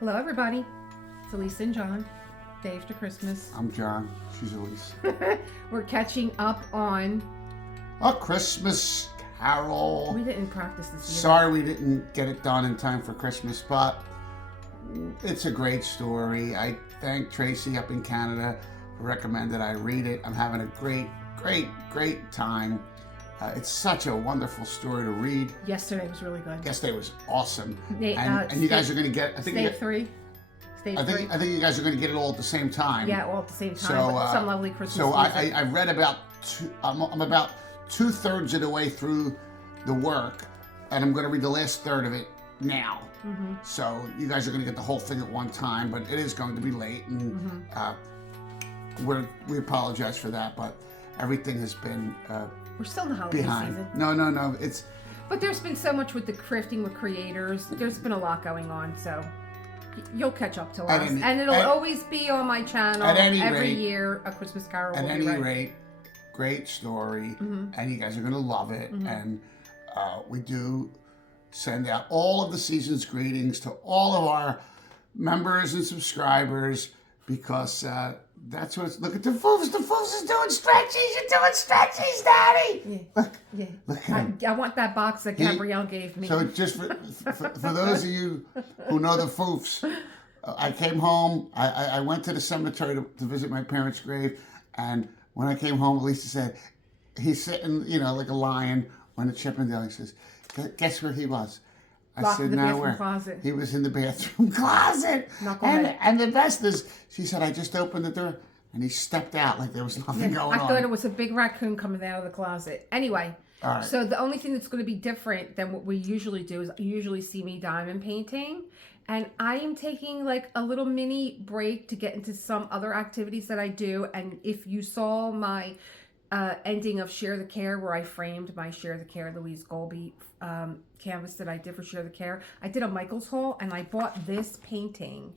Hello, everybody. It's Elise and John. Day after Christmas. I'm John. She's Elise. We're catching up on A Christmas Carol. We didn't practice this either. Sorry we didn't get it done in time for Christmas, but it's a great story. I thank Tracy up in Canada who recommended I read it. I'm having a great time. It's such a wonderful story to read. Yesterday was really good. Yesterday was awesome. And you guys are going to get, I think you guys are going to get it all at the same time. Yeah, all at the same time. So, with some lovely Christmas So music. I read about I'm about 2/3 of the way through the work, and I'm going to read the last third of it now. Mm-hmm. So you guys are going to get the whole thing at one time, but it is going to be late, and we apologize for that. But everything has been we're still in the holiday behind. season. No, it's. But there's been so much with the crafting with creators. There's been a lot going on, so you'll catch up to us. And it'll always be on my channel every year. A Christmas Carol. At any rate, great story, and you guys are going to love it. And we do send out all of the season's greetings to all of our members and subscribers because that's what it's. Look at the foofs. The foofs is doing stretchies. You're doing stretchies, Daddy. Yeah. Look at him. I want that box that Gabrielle gave me. So just for those of you who know the foofs, I came home. I went to the cemetery to visit my parents' grave, and when I came home, Lisa said, he's sitting, like a lion on the Chippendale. He says, guess where he was? I said, now where? Closet. He was in the bathroom closet. And the best is, she said, I just opened the door, and he stepped out like there was nothing going on. I thought it was a big raccoon coming out of the closet. Anyway, all right. So the only thing that's going to be different than what we usually do is you usually see me diamond painting. And I am taking like a little mini break to get into some other activities that I do. And if you saw my ending of Share the Care, where I framed my Share the Care Louise Golby canvas that I did for Share the Care, I did a Michael's haul and I bought this painting.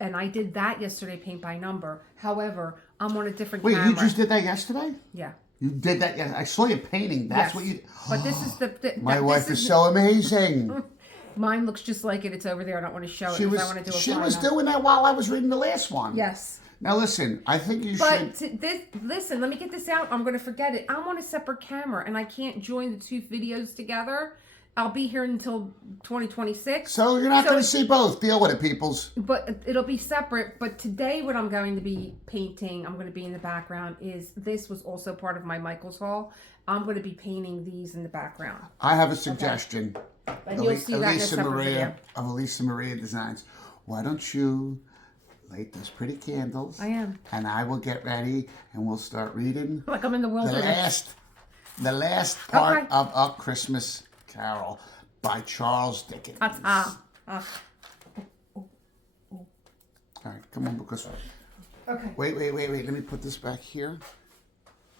And I did that yesterday, paint by number. However, I'm on a different camera. Wait, you just did that yesterday? Yeah. You did that yesterday? I saw you painting. That's what you... But this is My wife is so amazing. Mine looks just like it. It's over there. I don't want to show it because I want to do a She was doing that while I was reading the last one. Yes. Now listen, I think you should... Listen, let me get this out. I'm going to forget it. I'm on a separate camera and I can't join the two videos together. I'll be here until 2026. So you're not going to see both. Deal with it, peoples. But it'll be separate. But today what I'm going to be painting, I'm going to be in the background, is this was also part of my Michael's haul. I'm going to be painting these in the background. I have a suggestion. Okay. And you'll see that in a separate video. Of Elisa Maria Designs. Why don't you light those pretty candles? I am. And I will get ready and we'll start reading. Like I'm in the wilderness. The last part of A Christmas Carol by Charles Dickens. All right, come on, because... Okay. Wait. Let me put this back here.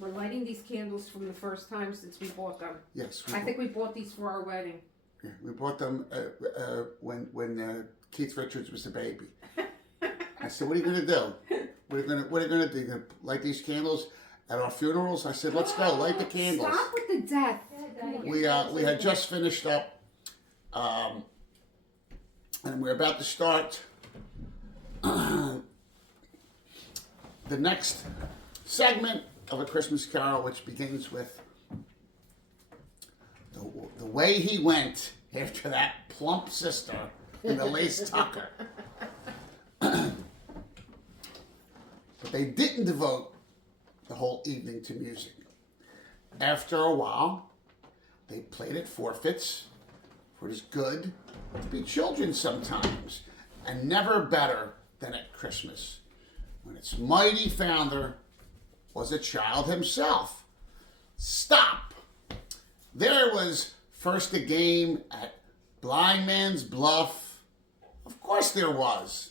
We're lighting these candles from the first time since we bought them. Yes. I think we bought these for our wedding. Yeah, we bought them when Keith Richards was a baby. I said, "What are you going to do? What are you going to do? You're going to light these candles at our funerals?" I said, "Let's go, light the candles." Stop with the death. We had just finished up, and we're about to start the next segment of A Christmas Carol, which begins with the way he went after that plump sister in the lace tucker. But they didn't devote the whole evening to music. After a while, they played at forfeits, for it is good to be children sometimes, and never better than at Christmas, when its mighty founder was a child himself. Stop! There was first a game at Blind Man's Bluff. Of course there was.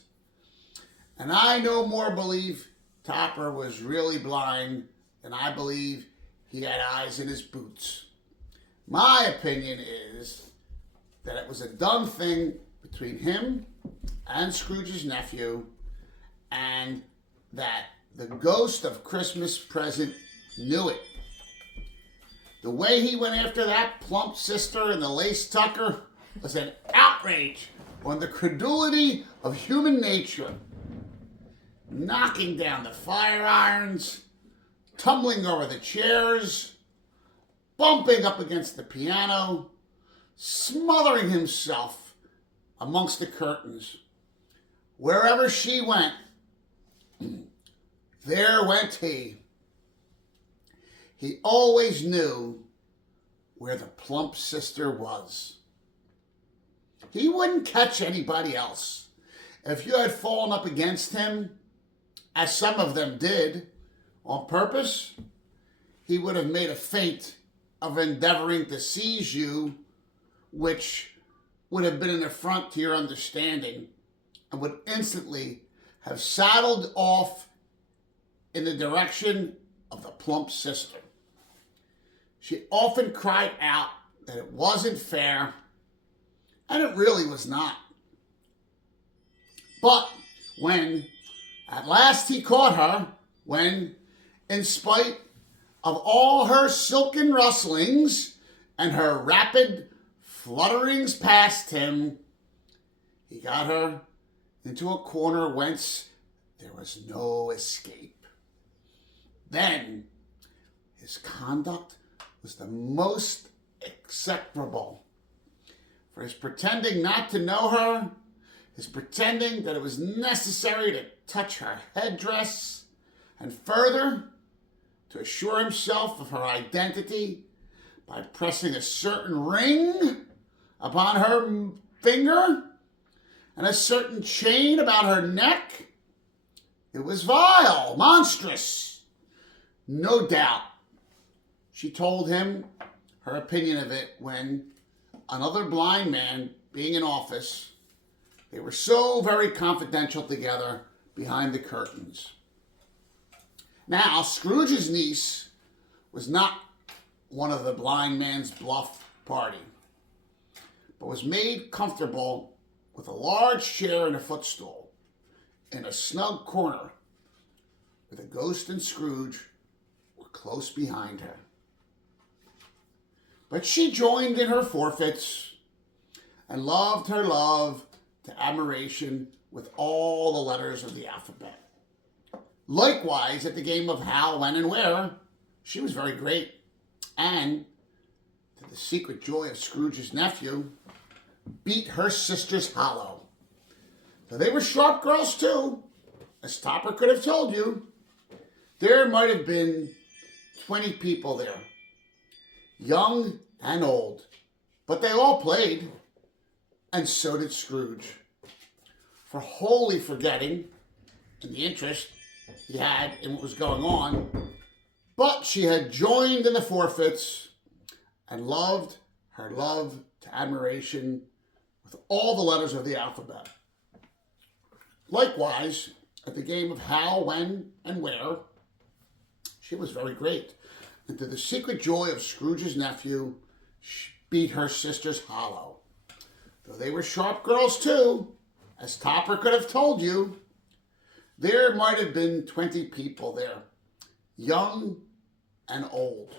And I no more believe Topper was really blind than I believe he had eyes in his boots. My opinion is that it was a done thing between him and Scrooge's nephew, and that the ghost of Christmas present knew it. The way he went after that plump sister in the lace tucker was an outrage on the credulity of human nature, knocking down the fire irons, tumbling over the chairs, bumping up against the piano, smothering himself amongst the curtains. Wherever she went, there went he. He always knew where the plump sister was. He wouldn't catch anybody else. If you had fallen up against him, as some of them did, on purpose, he would have made a feint of endeavoring to seize you, which would have been an affront to your understanding, and would instantly have saddled off in the direction of the plump sister. She often cried out that it wasn't fair, and it really was not. But when at last he caught her, when, in spite of all her silken rustlings and her rapid flutterings past him, he got her into a corner whence there was no escape. Then his conduct was the most execrable. For his pretending not to know her, his pretending that it was necessary to touch her headdress, and further, to assure himself of her identity by pressing a certain ring upon her finger and a certain chain about her neck. It was vile, monstrous. No doubt she told him her opinion of it when, another blind man being in office, they were so very confidential together behind the curtains. Now, Scrooge's niece was not one of the blind man's bluff party, but was made comfortable with a large chair and a footstool in a snug corner where the ghost and Scrooge were close behind her. But she joined in her forfeits and loved her love to admiration with all the letters of the alphabet. Likewise, at the game of how, when, and where, she was very great, and, to the secret joy of Scrooge's nephew, beat her sisters hollow. So they were sharp girls too, as Topper could have told you. There might have been 20 people there, young and old, but they all played, and so did Scrooge. For wholly forgetting, in the interest he had in what was going on, but she had joined in the forfeits and loved her love to admiration with all the letters of the alphabet. Likewise, at the game of how, when, and where, she was very great, and to the secret joy of Scrooge's nephew, she beat her sisters hollow. Though they were sharp girls too, as Topper could have told you, there might have been 20 people there, young and old,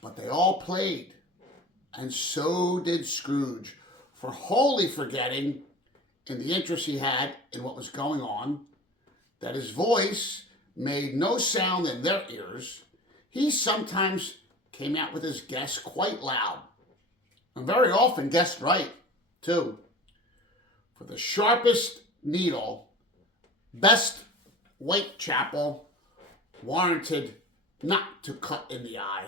but they all played, and so did Scrooge, for wholly forgetting, in the interest he had in what was going on, that his voice made no sound in their ears. He sometimes came out with his guess quite loud, and very often guessed right, too. For the sharpest needle, best Whitechapel warranted not to cut in the eye,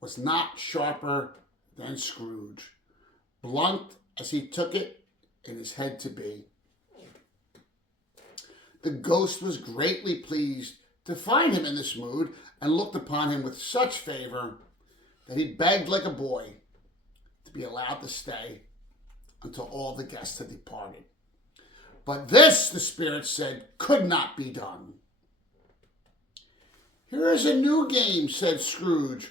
was not sharper than Scrooge, blunt as he took it in his head to be. The ghost was greatly pleased to find him in this mood, and looked upon him with such favor that he begged like a boy to be allowed to stay until all the guests had departed. But this, the spirit said, could not be done. Here is a new game, said Scrooge.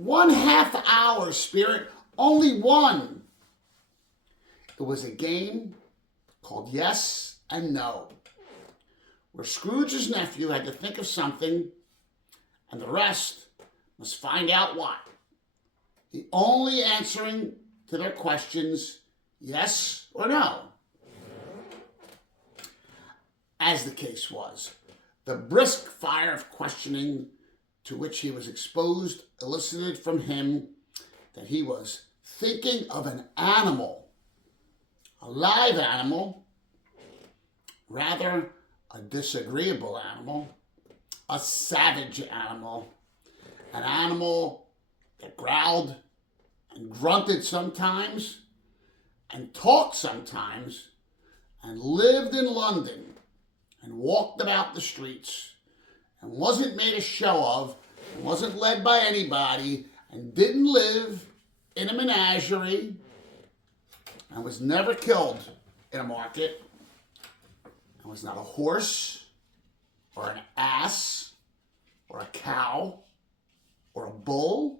1/2 hour, spirit, only one. It was a game called Yes and No, where Scrooge's nephew had to think of something, and the rest must find out what. The only answering to their questions, Yes or no? As the case was, the brisk fire of questioning to which he was exposed elicited from him that he was thinking of an animal, a live animal, rather a disagreeable animal, a savage animal, an animal that growled and grunted sometimes and talked sometimes and lived in London and walked about the streets and wasn't made a show of and wasn't led by anybody and didn't live in a menagerie and was never killed in a market and was not a horse or an ass or a cow or a bull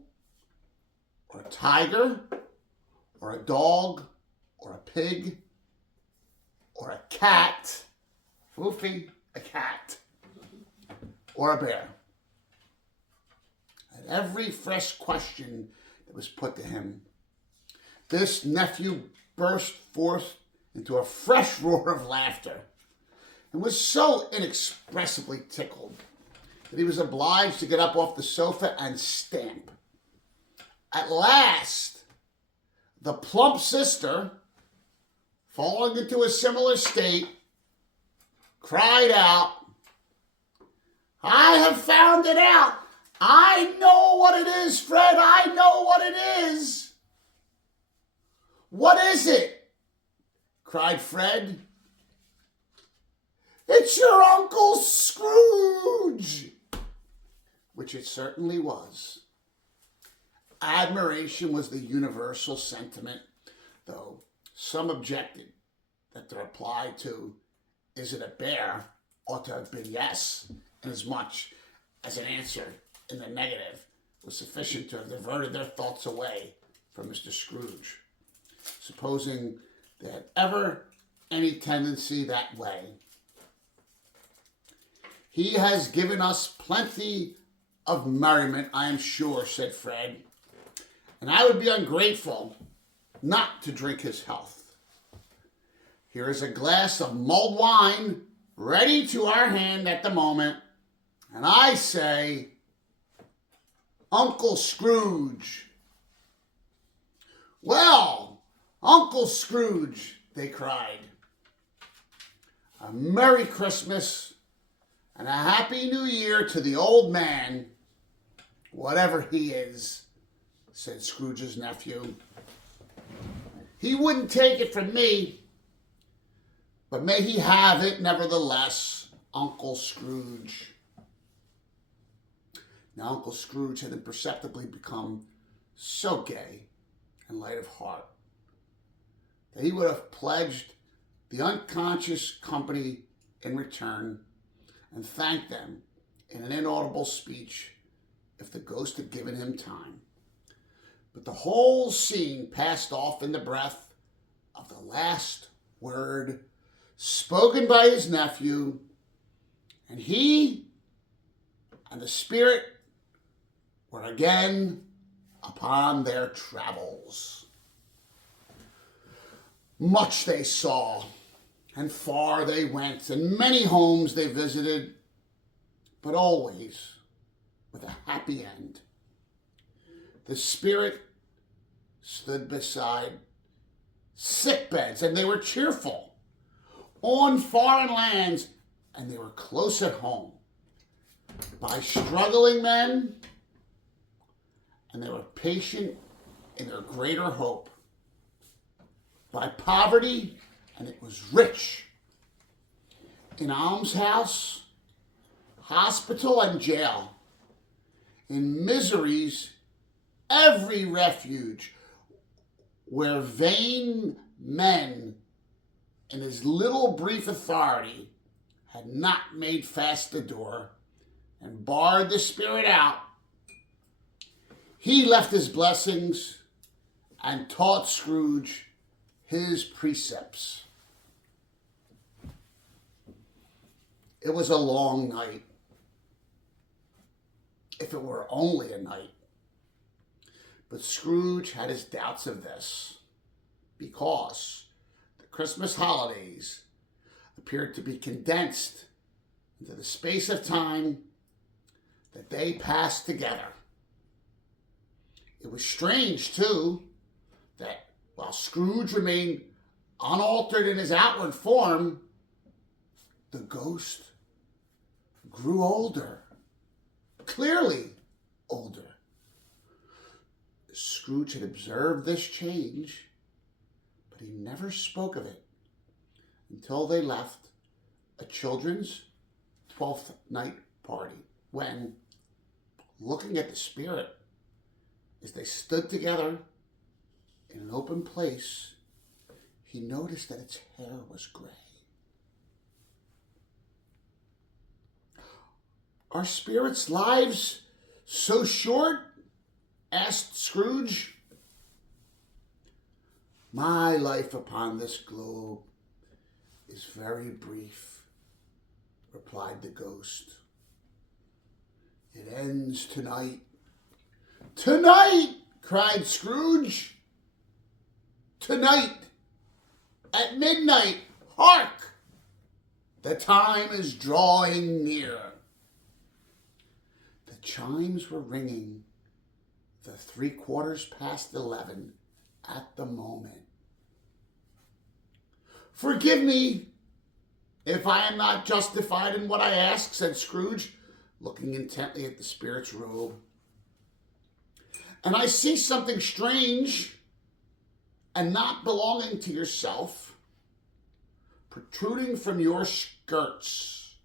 or a tiger or a dog or a pig or a cat, Foofy, a cat, or a bear. At every fresh question that was put to him, this nephew burst forth into a fresh roar of laughter and was so inexpressibly tickled that he was obliged to get up off the sofa and stamp. At last, the plump sister, falling into a similar state, cried out, "I have found it out. I know what it is, Fred. I know what it is." "What is it?" cried Fred. "It's your Uncle Scrooge," which it certainly was. Admiration was the universal sentiment, though some objected that the reply to "Is it a bear?" ought to have been yes, inasmuch as an answer in the negative was sufficient to have diverted their thoughts away from Mr. Scrooge, supposing they had ever any tendency that way. "He has given us plenty of merriment, I am sure," said Fred, "and I would be ungrateful not to drink his health. Here is a glass of mulled wine ready to our hand at the moment, and I say, Uncle Scrooge." "Well, Uncle Scrooge," they cried, "a Merry Christmas and a Happy New Year to the old man, whatever he is," said Scrooge's nephew. "He wouldn't take it from me, but may he have it nevertheless, Uncle Scrooge." Now, Uncle Scrooge had imperceptibly become so gay and light of heart that he would have pledged the unconscious company in return and thanked them in an inaudible speech if the ghost had given him time. But the whole scene passed off in the breath of the last word spoken by his nephew, and he and the spirit were again upon their travels. Much they saw, and far they went, and many homes they visited, but always with a happy end. The spirit stood beside sick beds, and they were cheerful. On foreign lands, and they were close at home. By struggling men, and they were patient in their greater hope. By poverty, and it was rich. In almshouse, hospital, and jail. In miseries, every refuge, where vain men in his little brief authority had not made fast the door and barred the spirit out, he left his blessings and taught Scrooge his precepts. It was a long night, if it were only a night. But Scrooge had his doubts of this, because the Christmas holidays appeared to be condensed into the space of time that they passed together. It was strange, too, that while Scrooge remained unaltered in his outward form, the ghost grew older, clearly older. Scrooge had observed this change, but he never spoke of it until they left a children's 12th night party, when, looking at the spirit as they stood together in an open place, he noticed that its hair was gray. "Are spirits' lives so short?" asked Scrooge. "My life upon this globe is very brief," replied the ghost. "It ends tonight." "Tonight!" cried Scrooge. "Tonight, at midnight, hark! The time is drawing near." The chimes were ringing the 11:15 at the moment. "Forgive me if I am not justified in what I ask," said Scrooge, looking intently at the spirit's robe. "And I see something strange and not belonging to yourself protruding from your skirts.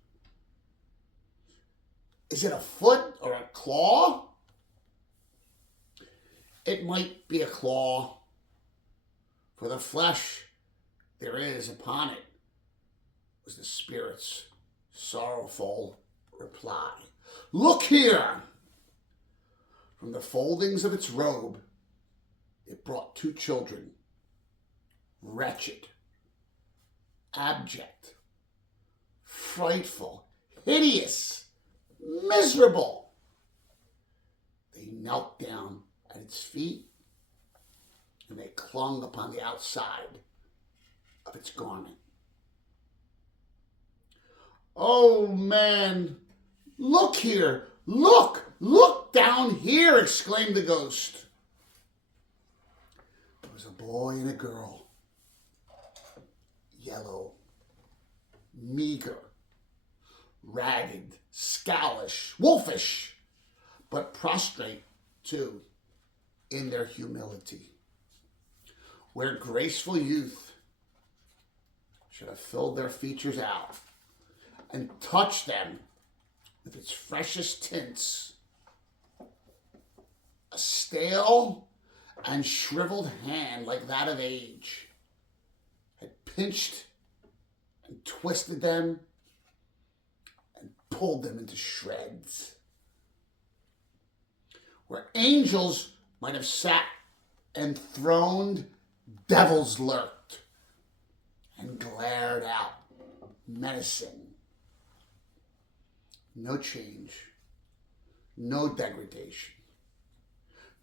Is it a foot or a claw?" "It might be a claw, for the flesh there is upon it," was the spirit's sorrowful reply. "Look here!" From the foldings of its robe, it brought two children, wretched, abject, frightful, hideous, miserable. They knelt down at its feet, and they clung upon the outside of its garment. "Oh, man, look here! Look down here!" exclaimed the ghost. There was a boy and a girl, yellow, meager, ragged, scowlish, wolfish, but prostrate, too, in their humility, where graceful youth should have filled their features out and touched them with its freshest tints. A stale and shriveled hand like that of age had pinched and twisted them and pulled them into shreds. Where angels might have sat enthroned, devils lurked and glared out menacing. No change, no degradation,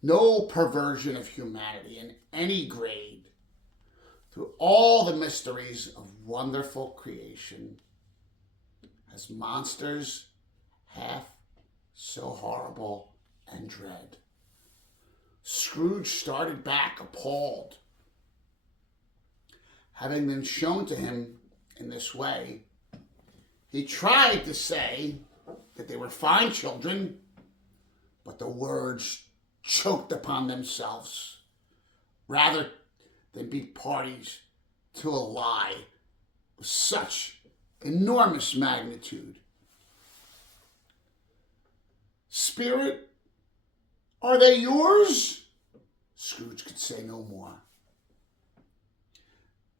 no perversion of humanity in any grade. Through all the mysteries of wonderful creation, as monsters half so horrible and dread. Scrooge started back appalled. Having been shown to him in this way, he tried to say that they were fine children, but the words choked upon themselves rather than be parties to a lie of such enormous magnitude. "Spirit, are they yours?" Scrooge could say no more.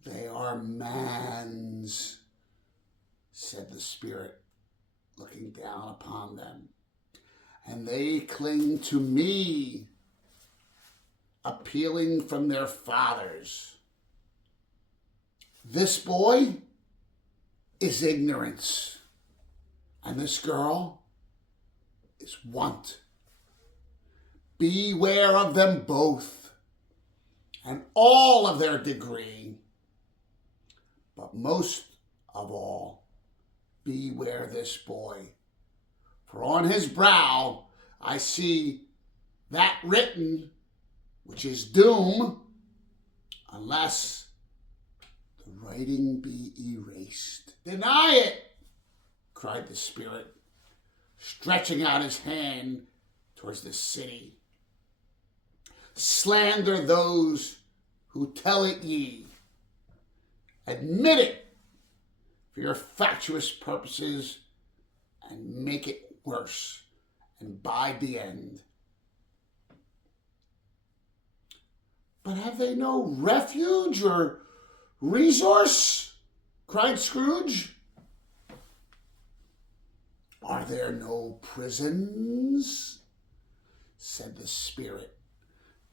"They are man's," said the spirit, looking down upon them. "And they cling to me, appealing from their fathers. This boy is ignorance, and this girl is want. Beware of them both, and all of their degree. But most of all, beware this boy, for on his brow I see that written which is doom, unless the writing be erased. Deny it, cried the spirit, stretching out his hand towards the city. Slander those who tell it ye. Admit it for your fatuous purposes and make it worse, and bide the end. But have they no refuge or resource? Cried Scrooge. Are there no prisons? Said the spirit,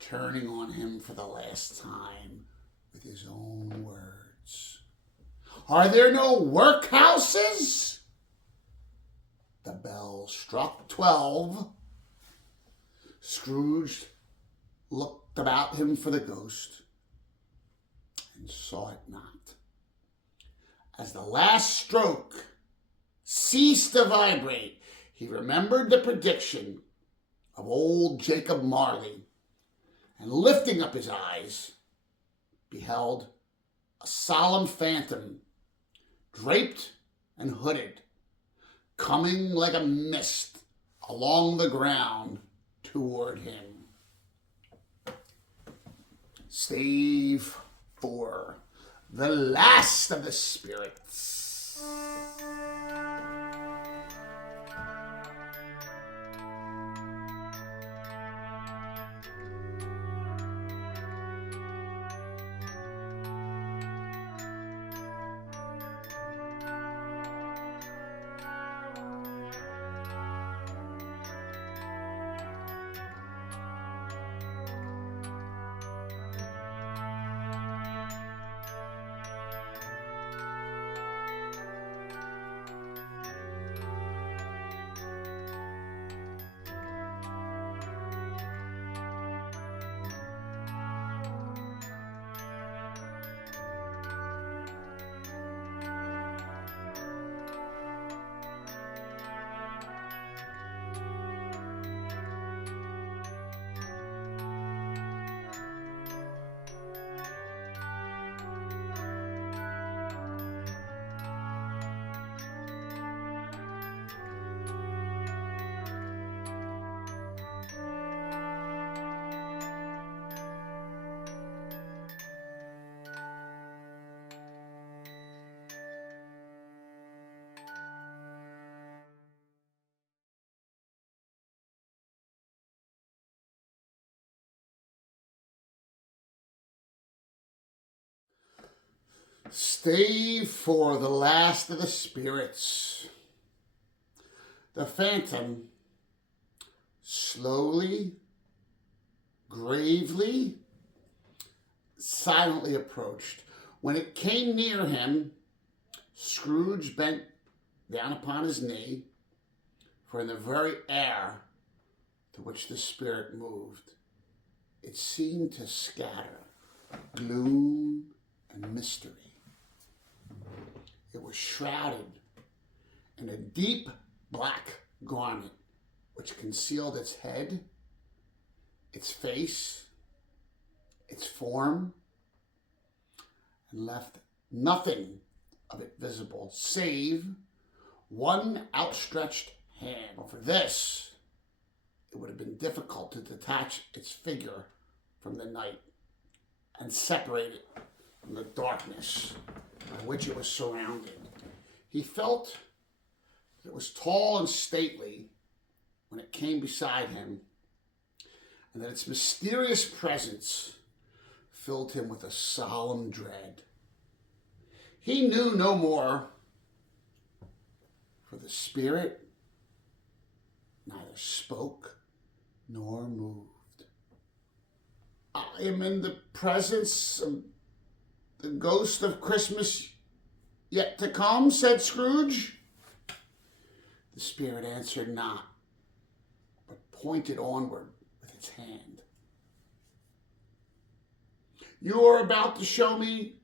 turning on him for the last time with his own words. Are there no workhouses? The bell struck 12. Scrooge looked about him for the ghost and saw it not. As the last stroke ceased to vibrate, he remembered the prediction of old Jacob Marley, and lifting up his eyes, beheld a solemn phantom, draped and hooded, coming like a mist along the ground toward him. Stave Four, the last of the spirits. Stave for the last of the spirits. The phantom slowly, gravely, silently approached. When it came near him, Scrooge bent down upon his knee, for in the very air to which the spirit moved, it seemed to scatter gloom and mystery. It was shrouded in a deep black garment which concealed its head, its face, its form, and left nothing of it visible save one outstretched hand. For this, it would have been difficult to detach its figure from the night and separate it from the darkness by which it was surrounded. He felt that it was tall and stately when it came beside him, and that its mysterious presence filled him with a solemn dread. He knew no more, for the spirit neither spoke nor moved. I am in the presence of the ghost of Christmas yet to come, said Scrooge. The spirit answered not, but pointed onward with its hand. You are about to show me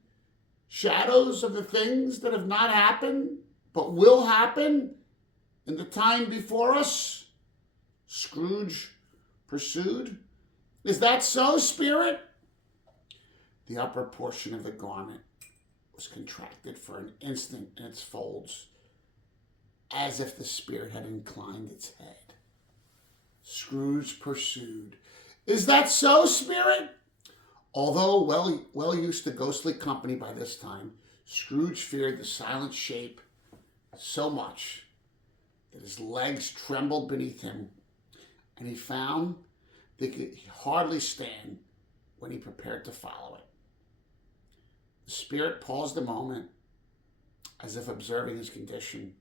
shadows of the things that have not happened, but will happen in the time before us? Scrooge pursued. Is that so, Spirit? The upper portion of the garment was contracted for an instant in its folds, as if the spirit had inclined its head. Scrooge pursued. Is that so, Spirit? Although well used to ghostly company by this time, Scrooge feared the silent shape so much that his legs trembled beneath him, and he found that he could hardly stand when he prepared to follow it. The spirit paused a moment, as if observing his condition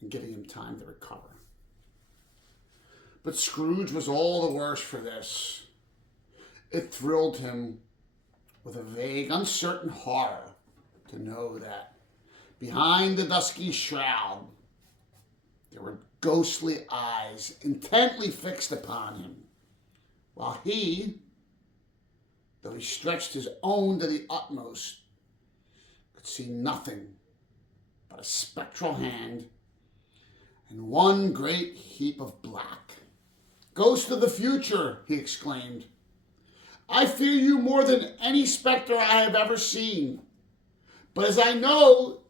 and giving him time to recover. But Scrooge was all the worse for this. It thrilled him with a vague, uncertain horror to know that behind the dusky shroud there were ghostly eyes intently fixed upon him, while he, though he stretched his own to the utmost, could see nothing but a spectral hand and one great heap of black. Ghost of the future, he exclaimed, I fear you more than any specter I have ever seen. But as I know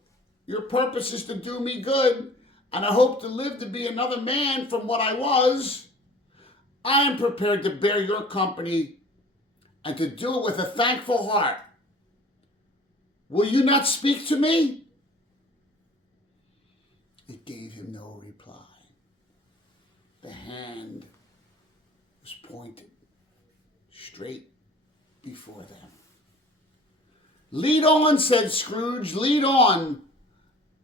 your purpose is to do me good, and I hope to live to be another man from what I was, I am prepared to bear your company and to do it with a thankful heart. Will you not speak to me? It gave him no reply. The hand was pointed straight before them. Lead on, said Scrooge, lead on.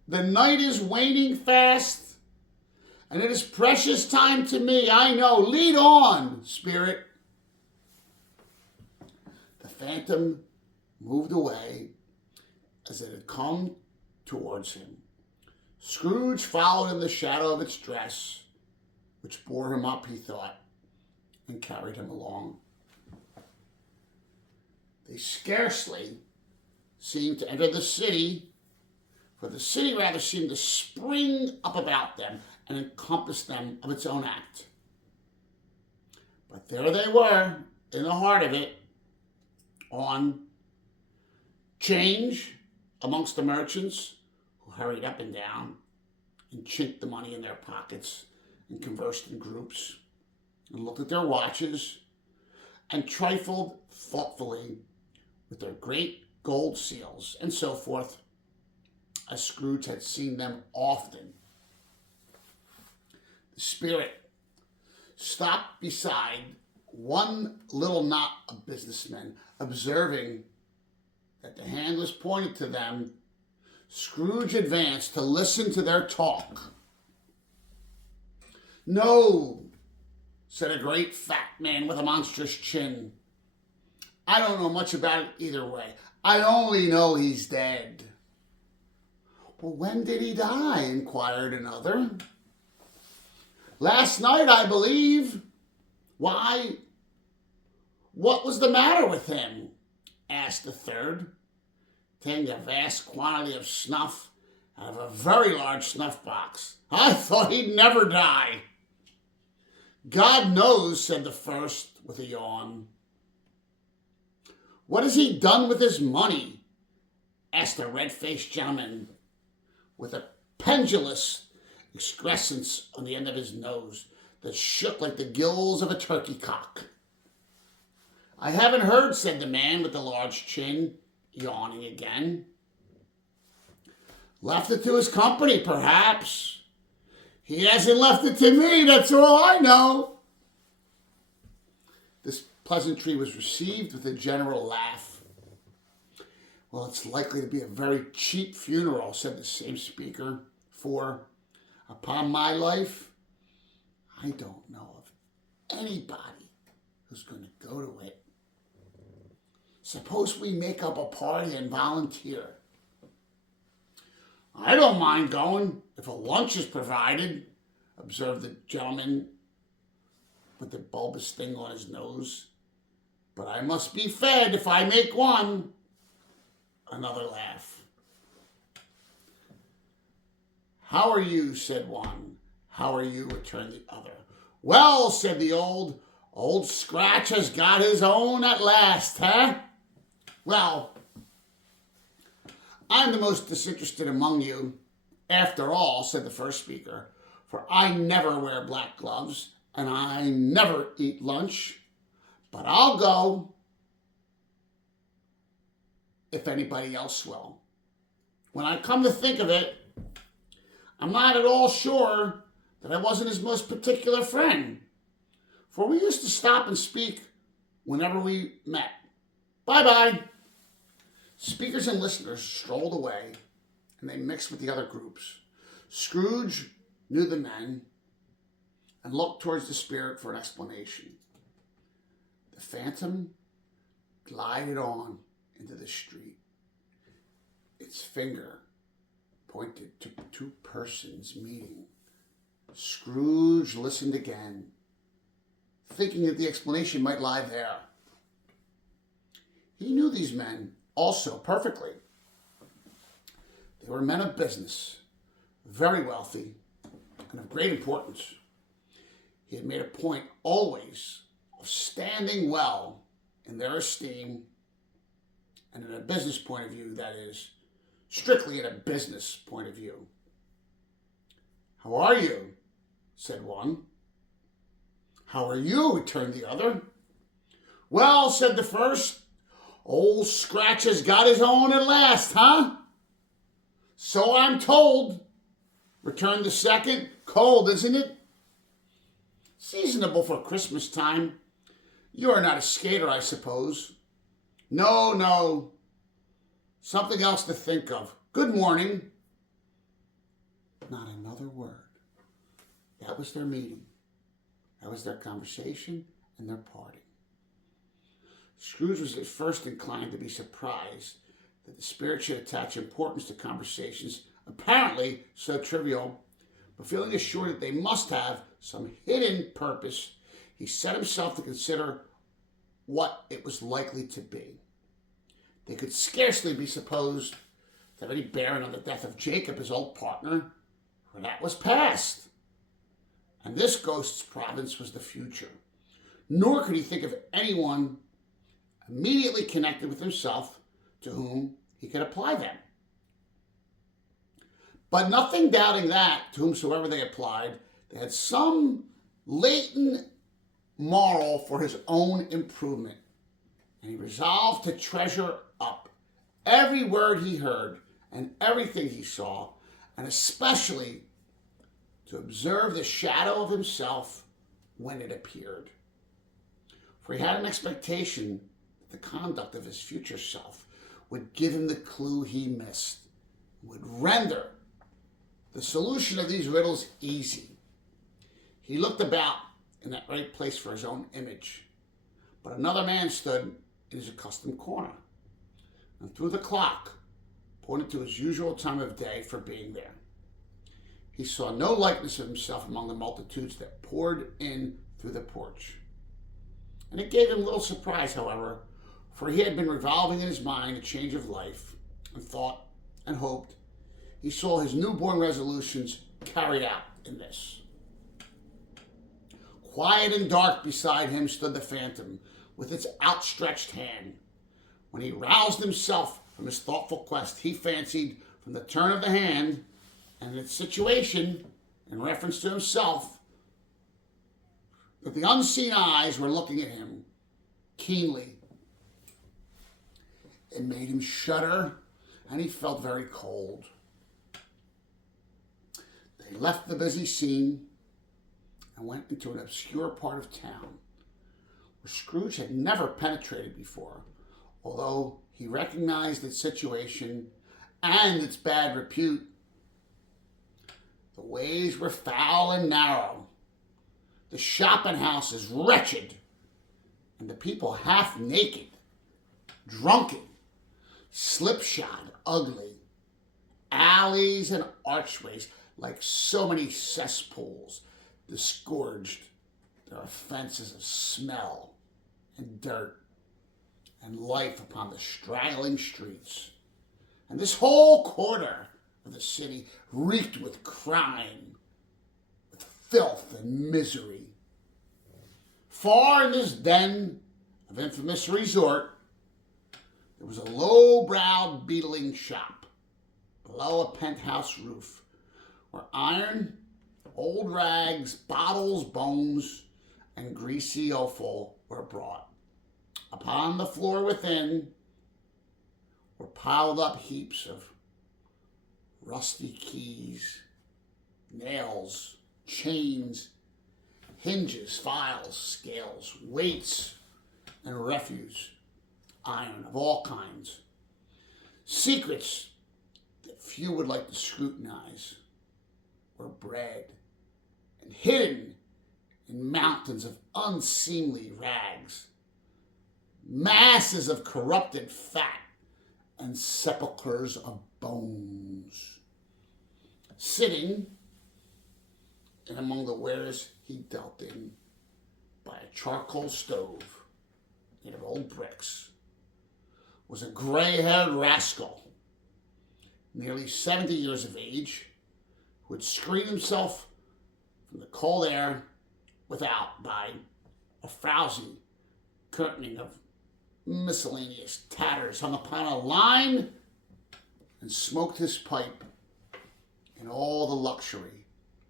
The night is waning fast, and it is precious time to me, I know. Lead on, Spirit. The phantom moved away as it had come towards him. Scrooge followed in the shadow of its dress, which bore him up, he thought, and carried him along. They scarcely seemed to enter the city, for the city rather seemed to spring up about them and encompass them of its own act. But there they were, in the heart of it, on 'change amongst the merchants, who hurried up and down and chinked the money in their pockets and conversed in groups and looked at their watches and trifled thoughtfully with their great gold seals and so forth, as Scrooge had seen them often. The spirit stopped beside one little knot of businessmen. Observing that the hand was pointed to them, Scrooge advanced to listen to their talk. No, said a great fat man with a monstrous chin. I don't know much about it either way. I only know he's dead. Well, when did he die? Inquired another. Last night, I believe. Why, what was the matter with him? Asked the third, taking a vast quantity of snuff out of a very large snuff box. I thought he'd never die. God knows, said the first with a yawn. What has he done with his money? Asked a red-faced gentleman with a pendulous excrescence on the end of his nose that shook like the gills of a turkey cock. I haven't heard, said the man with the large chin, yawning again. Left it to his company, perhaps. He hasn't left it to me, that's all I know. This pleasantry was received with a general laugh. Well, it's likely to be a very cheap funeral, said the same speaker, for, upon my life, I don't know of anybody who's going to go to it. Suppose we make up a party and volunteer. I don't mind going if a lunch is provided, observed the gentleman with the bulbous thing on his nose. but I must be fed if I make one. Another laugh. How are you, said one. How are you, returned the other. Well, said the old Scratch has got his own at last, huh? Well, I'm the most disinterested among you, after all, said the first speaker, for I never wear black gloves, and I never eat lunch, but I'll go if anybody else will. When I come to think of it, I'm not at all sure that I wasn't his most particular friend, for we used to stop and speak whenever we met. Bye-bye. Speakers and listeners strolled away, and they mixed with the other groups. Scrooge knew the men and looked towards the spirit for an explanation. The phantom glided on into the street. Its finger pointed to two persons meeting. Scrooge listened again, thinking that the explanation might lie there. He knew these men also perfectly. They were men of business, very wealthy, and of great importance. He had made a point always of standing well in their esteem, and in a business point of view, that is, strictly in a business point of view. How are you? Said one. How are you? Returned the other. Well, said the first, old Scratch has got his own at last, huh? So I'm told, returned the second. Cold, isn't it? Seasonable for Christmas time. You are not a skater, I suppose. No. Something else to think of. Good morning. Not another word. That was their meeting. That was their conversation and their parting. Scrooge was at first inclined to be surprised that the spirit should attach importance to conversations apparently so trivial, but feeling assured that they must have some hidden purpose, he set himself to consider what it was likely to be. They could scarcely be supposed to have any bearing on the death of Jacob, his old partner, for that was past. And this ghost's province was the future. Nor could he think of anyone immediately connected with himself to whom he could apply them. But nothing doubting that, to whomsoever they applied, they had some latent moral for his own improvement. And he resolved to treasure up every word he heard and everything he saw, and especially to observe the shadow of himself when it appeared. For he had an expectation that the conduct of his future self would give him the clue he missed, would render the solution of these riddles easy. He looked about in that right place for his own image, but another man stood in his accustomed corner, and through the clock pointed to his usual time of day for being there. He saw no likeness of himself among the multitudes that poured in through the porch. And it gave him little surprise, however, for he had been revolving in his mind a change of life, and thought and hoped he saw his newborn resolutions carried out in this. Quiet and dark beside him stood the phantom, with its outstretched hand. When he roused himself from his thoughtful quest, he fancied, from the turn of the hand and its situation in reference to himself, that the unseen eyes were looking at him keenly. It made him shudder, and he felt very cold. They left the busy scene and went into an obscure part of town, where Scrooge had never penetrated before, although he recognized its situation and its bad repute. The ways were foul and narrow, the shop and houses wretched, and the people half naked, drunken, slipshod, ugly, alleys and archways like so many cesspools disgorged their offenses of smell and dirt and life upon the straggling streets. And this whole quarter of the city reeked with crime, with filth and misery. Far in this den of infamous resort, there was a low-browed beetling shop below a penthouse roof, where iron, old rags, bottles, bones, and greasy offal were brought. Upon the floor within were piled up heaps of rusty keys, nails, chains, hinges, files, scales, weights, and refuse, iron of all kinds. Secrets that few would like to scrutinize were bred and hidden in mountains of unseemly rags, masses of corrupted fat, and sepulchres of bones. Sitting in among the wares he dealt in by a charcoal stove made of old bricks was a gray-haired rascal, nearly 70 years of age, who would screen himself from the cold air without by a frowsy curtaining of miscellaneous tatters hung upon a line, and smoked his pipe in all the luxury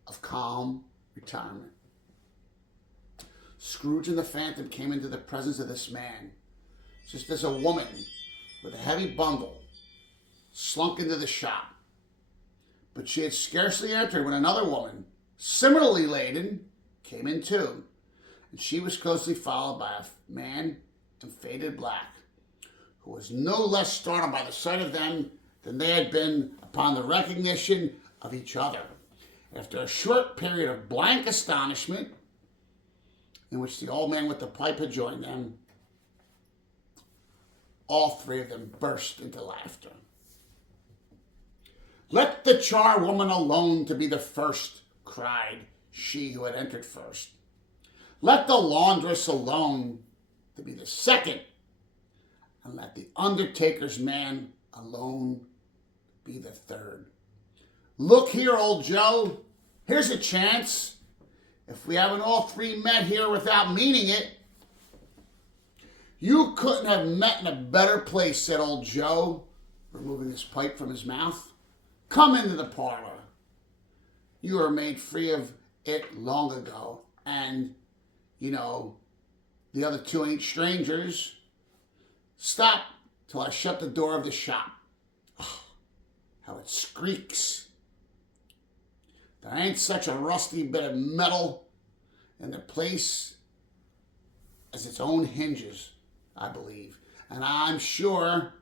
of calm retirement. Scrooge and the Phantom came into the presence of this man, just as a woman with a heavy bundle slunk into the shop. But she had scarcely entered when another woman, similarly laden, came in too, and she was closely followed by a man in faded black, who was no less startled by the sight of them than they had been upon the recognition of each other. After a short period of blank astonishment, in which the old man with the pipe had joined them, all three of them burst into laughter. "Let the charwoman alone to be the first," cried she who had entered first. "Let the laundress alone to be the second, and let the undertaker's man alone be the third. Look here, old Joe, here's a chance. If we haven't all three met here without meaning it." "You couldn't have met in a better place," said old Joe, removing his pipe from his mouth. "Come into the parlor. You were made free of it long ago, and, you know, the other two ain't strangers. Stop till I shut the door of the shop. Oh, how it squeaks. There ain't such a rusty bit of metal in the place as its own hinges, I believe. And I'm sure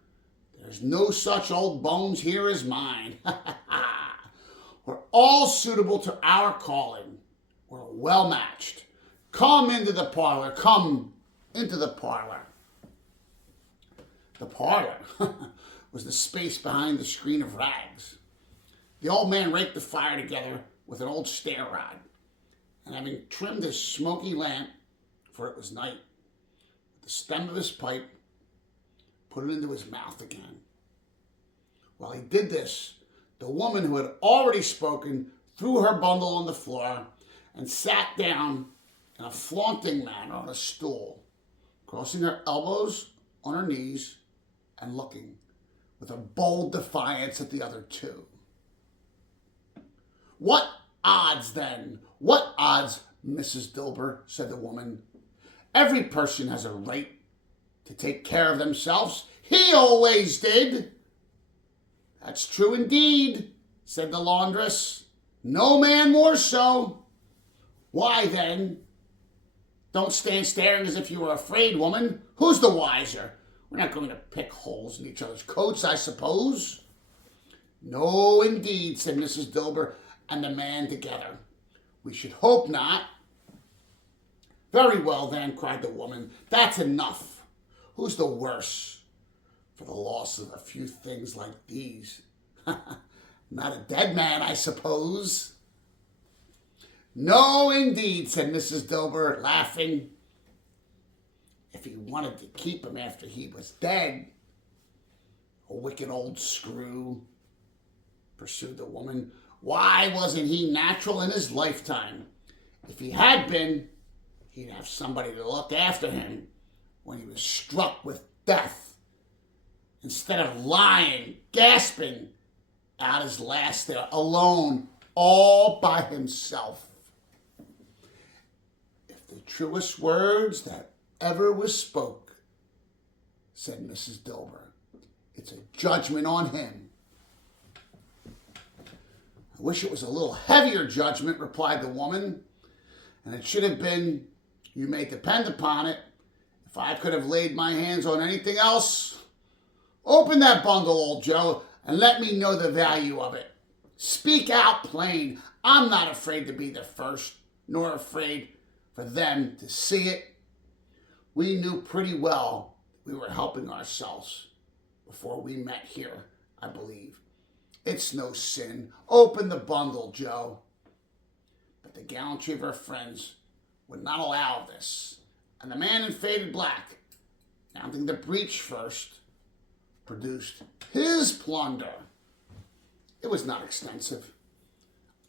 there's no such old bones here as mine. We're all suitable to our calling. We're well matched. Come into the parlor. Come into the parlor." The parlor was the space behind the screen of rags. The old man raked the fire together with an old stair rod, and having trimmed his smoky lamp, for it was night, with the stem of his pipe, put it into his mouth again. While he did this, the woman who had already spoken threw her bundle on the floor and sat down in a flaunting manner on a stool, crossing her elbows on her knees and looking with a bold defiance at the other two. "What odds, then? What odds, Mrs. Dilber?" said the woman. "Every person has a right to take care of themselves. He always did." "That's true indeed," said the laundress. "No man more so." "Why, then, don't stand staring as if you were afraid, woman. Who's the wiser? We're not going to pick holes in each other's coats, I suppose." "No, indeed," said Mrs. Dilber and the man together. "We should hope not." "Very well, then," cried the woman. "That's enough. Who's the worse for the loss of a few things like these? Not a dead man, I suppose." "No, indeed," said Mrs. Dilber, laughing. if he wanted to keep him after he was dead. A wicked old screw, pursued the woman. Why wasn't he natural in his lifetime? If he had been, he'd have somebody to look after him when he was struck with death, instead of lying, gasping out his last there, alone, all by himself. If the truest words that ever was spoke, said Mrs. Dilber, it's a judgment on him. I wish it was a little heavier judgment, replied the woman, and it should have been, you may depend upon it, if I could have laid my hands on anything else. Open that bundle, old Joe, and let me know the value of it. Speak out plain. I'm not afraid to be the first, nor afraid for them to see it. We knew pretty well we were helping ourselves before we met here, I believe. It's no sin. Open the bundle, Joe. But the gallantry of her friends would not allow this, and the man in faded black, mounting the breach first, produced his plunder. It was not extensive.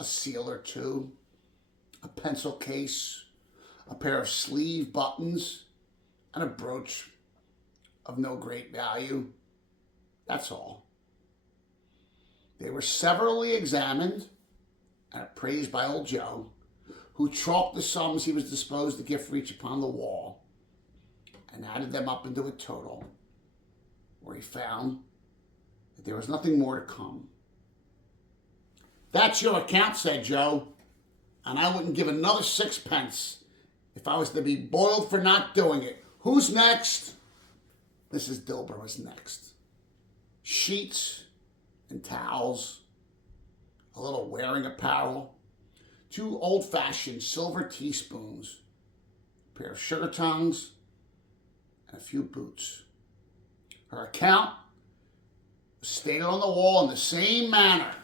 A seal or two, a pencil case, a pair of sleeve buttons, and a brooch of no great value. That's all. They were severally examined and appraised by old Joe, who chalked the sums he was disposed to give for each upon the wall and added them up into a total, where he found that there was nothing more to come. That's your account, said Joe, and I wouldn't give another sixpence if I was to be boiled for not doing it. Who's next? Mrs. Dilber was next. Sheets and towels, a little wearing apparel, 2 old-fashioned silver teaspoons, a pair of sugar tongs, and a few boots. Her account was stated on the wall in the same manner.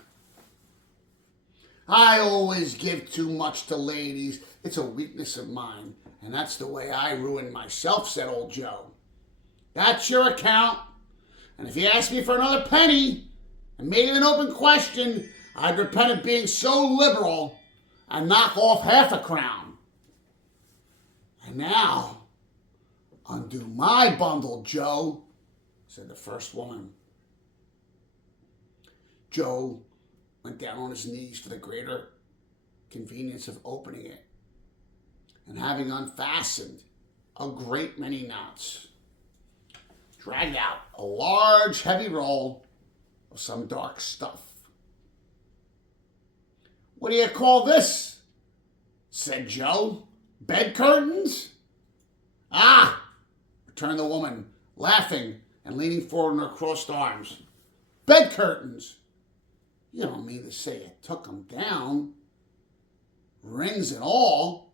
I always give too much to ladies. It's a weakness of mine, and that's the way I ruin myself, said old Joe. That's your account, and if you ask me for another penny and made it an open question, I'd repent of being so liberal and knock off half a crown. And now, undo my bundle, Joe, said the first woman. Joe went down on his knees for the greater convenience of opening it, and having unfastened a great many knots, dragged out a large, heavy roll of some dark stuff. What do you call this? Said Joe. Bed curtains? Ah, returned the woman, laughing and leaning forward on her crossed arms. Bed curtains? You don't mean to say it took him down, rings and all,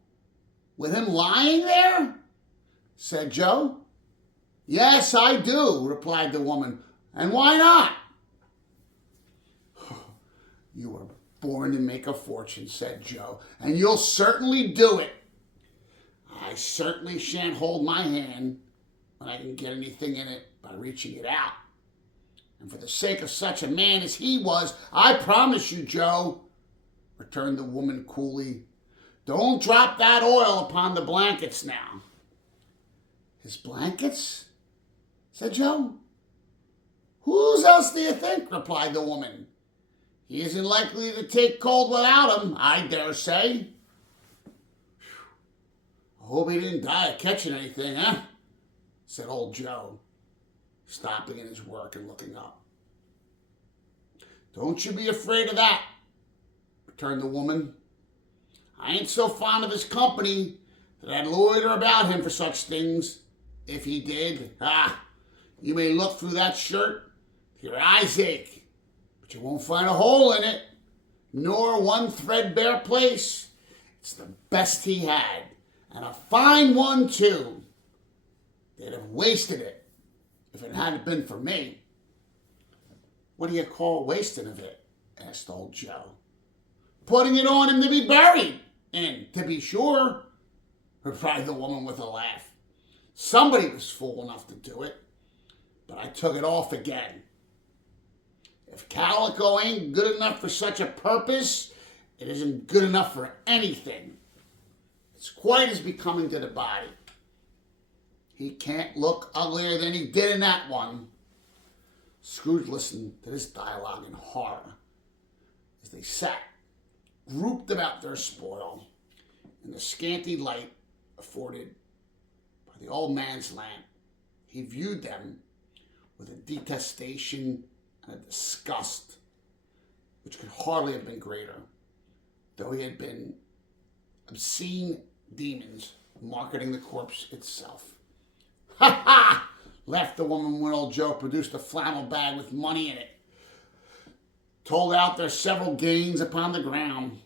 with him lying there? Said Joe. Yes, I do, replied the woman. And why not? You were born to make a fortune, said Joe, and you'll certainly do it. I certainly shan't hold my hand when I can get anything in it by reaching it out. And for the sake of such a man as he was, I promise you, Joe, returned the woman coolly, don't drop that oil upon the blankets now. His blankets? Said Joe. Whose else do you think? Replied the woman. He isn't likely to take cold without him, I dare say. I hope he didn't die of catching anything, eh? Said old Joe, stopping in his work and looking up. Don't you be afraid of that, returned the woman. I ain't so fond of his company that I'd loiter about him for such things. If he did, you may look through that shirt till your eyes ache, but you won't find a hole in it, nor one threadbare place. It's the best he had, and a fine one, too. They'd have wasted it if it hadn't been for me. What do you call wasting of it? Asked old Joe. Putting it on him to be buried in, to be sure, replied the woman with a laugh. Somebody was fool enough to do it, but I took it off again. If calico ain't good enough for such a purpose, it isn't good enough for anything. It's quite as becoming to the body. He can't look uglier than he did in that one. Scrooge listened to this dialogue in horror as they sat, grouped about their spoil, in the scanty light afforded by the old man's lamp. He viewed them with a detestation and a disgust which could hardly have been greater, though he had been obscene demons marketing the corpse itself. "Ha ha!" laughed the woman when old Joe produced a flannel bag with money in it, told out their several gains upon the ground.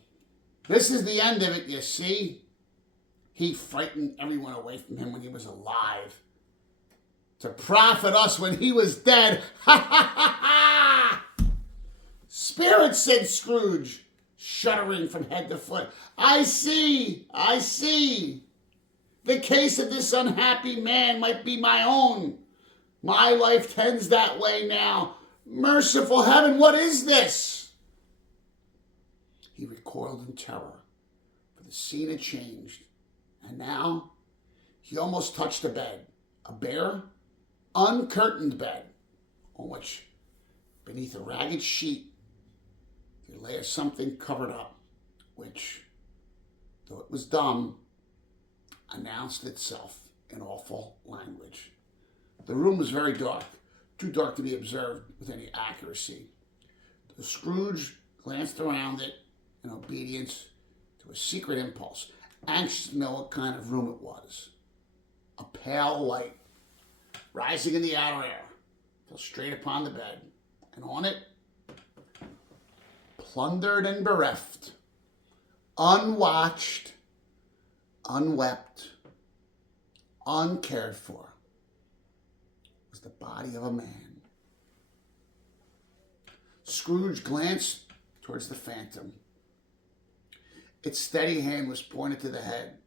"This is the end of it, you see. He frightened everyone away from him when he was alive, to profit us when he was dead. Ha ha ha ha!" "Spirits," said Scrooge, shuddering from head to foot. I see. The case of this unhappy man might be my own. My life tends that way now. Merciful heaven, what is this?" He recoiled in terror, for the scene had changed, and now he almost touched the bed, a bare, uncurtained bed, on which, beneath a ragged sheet, there lay something covered up, which, though it was dumb, announced itself in awful language. The room was very dark, too dark to be observed with any accuracy. The Scrooge glanced around it in obedience to a secret impulse, anxious to know what kind of room it was. A pale light, rising in the outer air, fell straight upon the bed, and on it, plundered and bereft, unwatched, unwept, uncared for, was the body of a man. Scrooge glanced towards the phantom. Its steady hand was pointed to the head.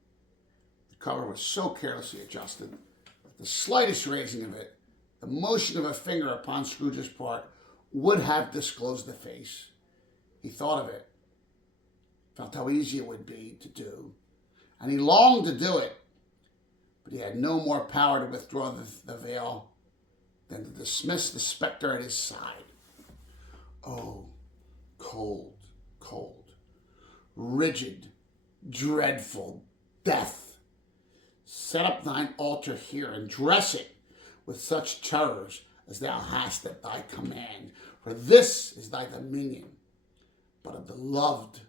The cover was so carelessly adjusted that the slightest raising of it, the motion of a finger upon Scrooge's part, would have disclosed the face. He thought of it, felt how easy it would be to do, and he longed to do it, but he had no more power to withdraw the veil than to dismiss the specter at his side. Oh, cold, rigid, dreadful death, set up thine altar here, and dress it with such terrors as thou hast at thy command, for this is thy dominion. But of the loved,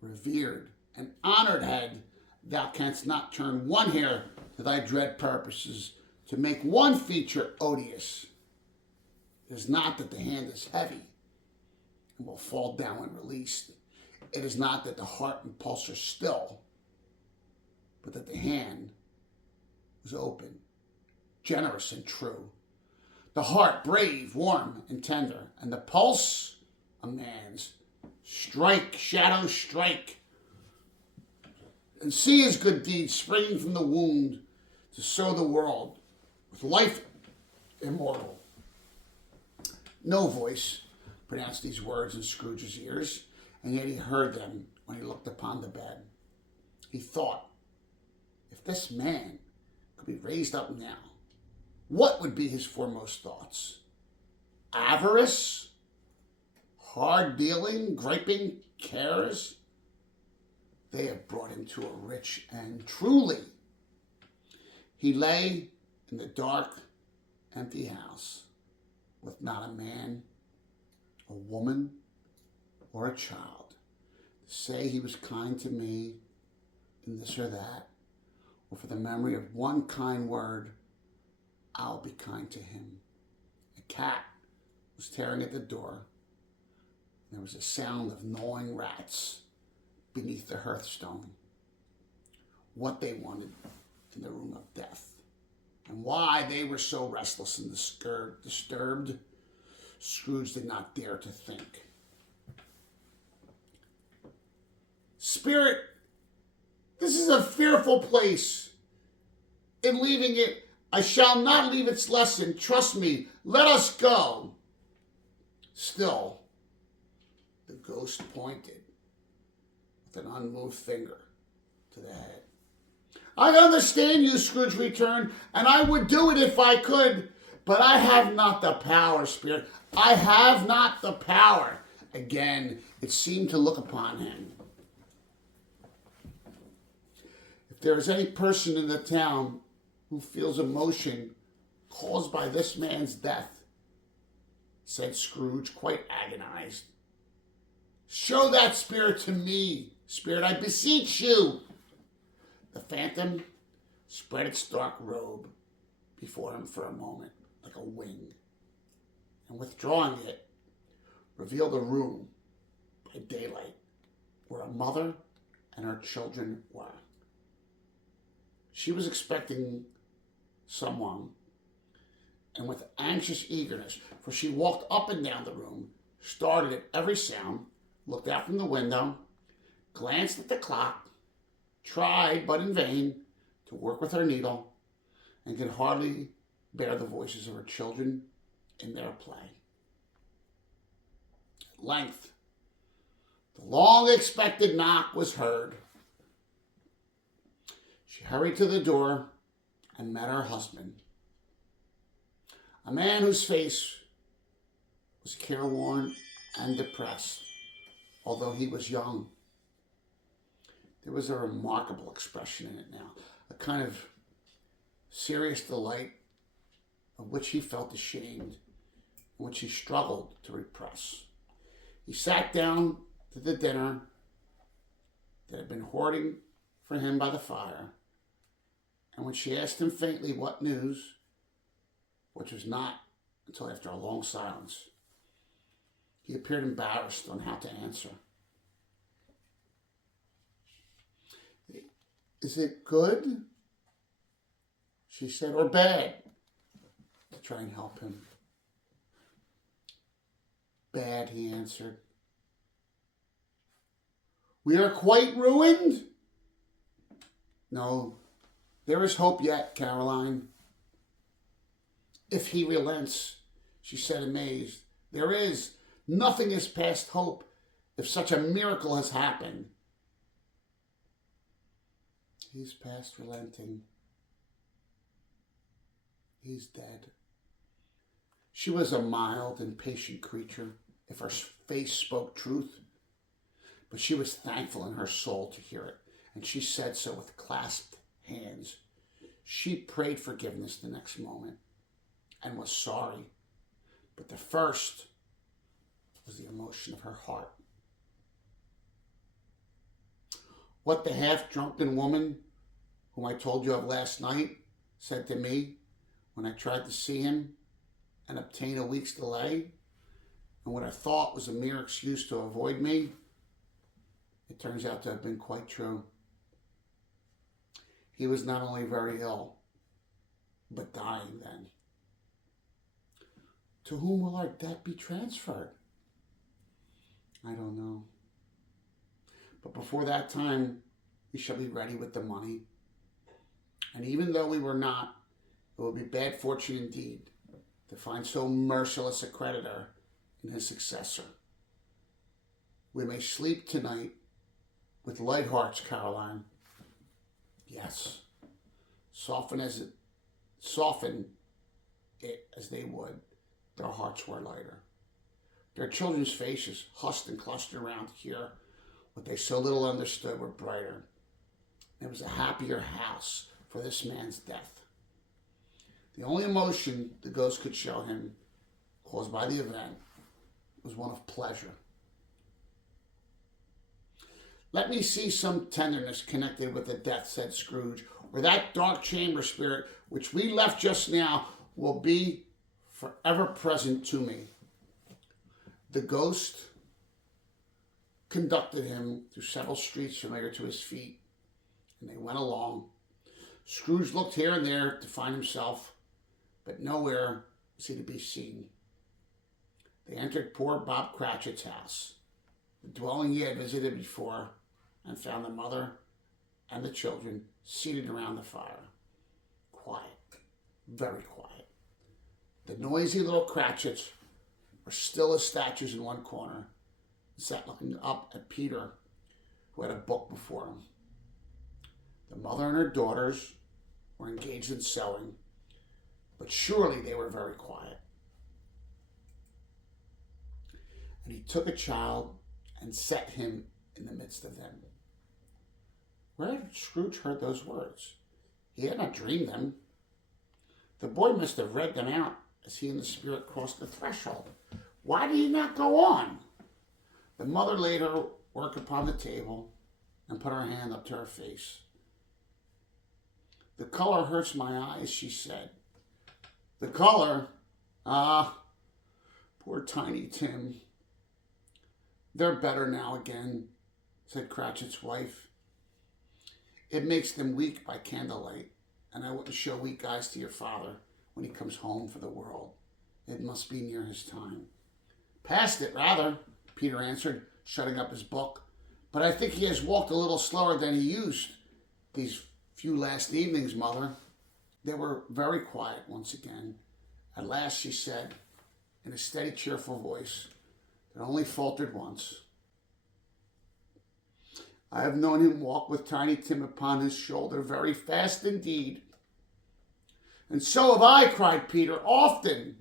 revered, and honored head, thou canst not turn one hair to thy dread purposes, to make one feature odious. It is not that the hand is heavy and will fall down when released. It is not that the heart and pulse are still, but that the hand is open, generous and true. The heart brave, warm, and tender, and the pulse a man's. Strike, shadow, strike, and see his good deeds springing from the wound to sow the world with life immortal. No voice pronounced these words in Scrooge's ears, and yet he heard them when he looked upon the bed. He thought, if this man could be raised up now, what would be his foremost thoughts? Avarice? Hard dealing, griping cares? They have brought him to a rich end, truly. He lay in the dark, empty house with not a man, a woman, or a child to say he was kind to me in this or that, or for the memory of one kind word, I'll be kind to him. A cat was tearing at the door. There was a sound of gnawing rats beneath the hearthstone. What they wanted in the room of death, and why they were so restless and disturbed, Scrooge did not dare to think. "Spirit, this is a fearful place. in leaving it, I shall not leave its lesson. Trust me, let us go. Still, the ghost pointed with an unmoved finger to the head. I understand you, Scrooge returned, and I would do it if I could, but I have not the power, Spirit. I have not the power. Again, it seemed to look upon him. If there is any person in the town who feels emotion caused by this man's death, said Scrooge, quite agonized, show that spirit to me, Spirit, I beseech you. The phantom spread its dark robe before him for a moment, like a wing, and withdrawing it, revealed a room by daylight where a mother and her children were. She was expecting someone, and with anxious eagerness, for she walked up and down the room, started at every sound, looked out from the window, glanced at the clock, tried, but in vain, to work with her needle, and could hardly bear the voices of her children in their play. At length, the long-expected knock was heard. She hurried to the door and met her husband, a man whose face was careworn and depressed, although he was young. There was a remarkable expression in it now, a kind of serious delight of which he felt ashamed, and which he struggled to repress. He sat down to the dinner that had been hoarding for him by the fire, and when she asked him faintly what news, which was not until after a long silence, he appeared embarrassed on how to answer. Is it good? She said, or bad? To try and help him. Bad, he answered. We are quite ruined? No, there is hope yet, Caroline. If he relents, she said, amazed. There is. Nothing is past hope if such a miracle has happened. He's past relenting. He's dead. She was a mild and patient creature, if her face spoke truth, but she was thankful in her soul to hear it, and she said so with clasped hands. She prayed forgiveness the next moment and was sorry, but the first was the emotion of her heart. What the half-drunken woman whom I told you of last night said to me when I tried to see him and obtain a week's delay, and what I thought was a mere excuse to avoid me, it turns out to have been quite true. He was not only very ill, but dying then. To whom will our debt be transferred? I don't know. But before that time, we shall be ready with the money. And even though we were not, it would be bad fortune indeed to find so merciless a creditor in his successor. We may sleep tonight with light hearts, Caroline. Yes, soften it as they would, their hearts were lighter. Their children's faces, hushed and clustered around here, what they so little understood, were brighter. It was a happier house for this man's death. The only emotion the ghost could show him, caused by the event, was one of pleasure. Let me see some tenderness connected with the death, said Scrooge, or that dark chamber spirit which we left just now will be forever present to me. The ghost conducted him through several streets familiar to his feet, and they went along. Scrooge looked here and there to find himself, but nowhere was he to be seen. They entered poor Bob Cratchit's house, the dwelling he had visited before, and found the mother and the children seated around the fire, quiet, very quiet. The noisy little Cratchits were still as statues in one corner and sat looking up at Peter, who had a book before him. The mother and her daughters were engaged in sewing, but surely they were very quiet. And he took a child and set him in the midst of them. Where had Scrooge heard those words? He had not dreamed them. The boy must have read them out as he and the spirit crossed the threshold. Why did he not go on? The mother laid her work upon the table and put her hand up to her face. The color hurts my eyes, she said. The color? Ah, poor Tiny Tim. They're better now again, said Cratchit's wife. It makes them weak by candlelight, and I wouldn't show weak eyes to your father when he comes home for the world. It must be near his time. Past it, rather, Peter answered, shutting up his book. But I think he has walked a little slower than he used these few last evenings, Mother. They were very quiet once again. At last she said, in a steady, cheerful voice that only faltered once, I have known him walk with Tiny Tim upon his shoulder very fast indeed. And so have I, cried Peter, often.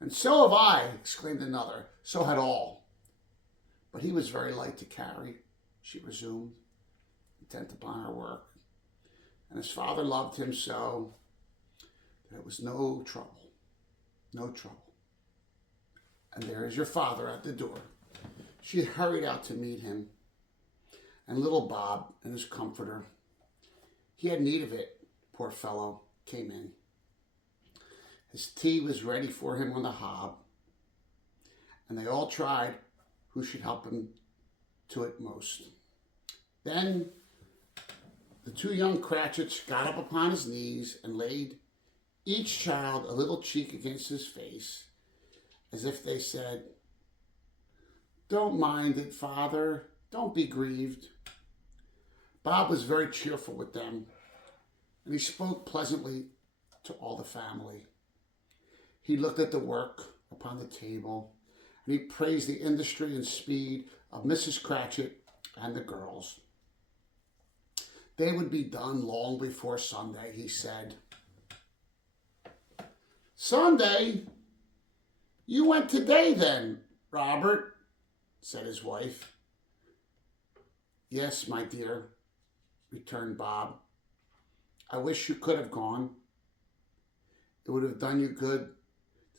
And so have I, exclaimed another. So had all. But he was very light to carry, she resumed, intent upon her work. And his father loved him so that it was no trouble, no trouble. And there is your father at the door. She had hurried out to meet him. And little Bob and his comforter, he had need of it, poor fellow, came in. His tea was ready for him on the hob, and they all tried who should help him to it most. Then the two young Cratchits got up upon his knees and laid each child a little cheek against his face, as if they said, Don't mind it, Father. Don't be grieved. Bob was very cheerful with them, and he spoke pleasantly to all the family. He looked at the work upon the table, and he praised the industry and speed of Mrs. Cratchit and the girls. They would be done long before Sunday, he said. Sunday? You went today then, Robert, said his wife. Yes, my dear, returned Bob. I wish you could have gone. It would have done you good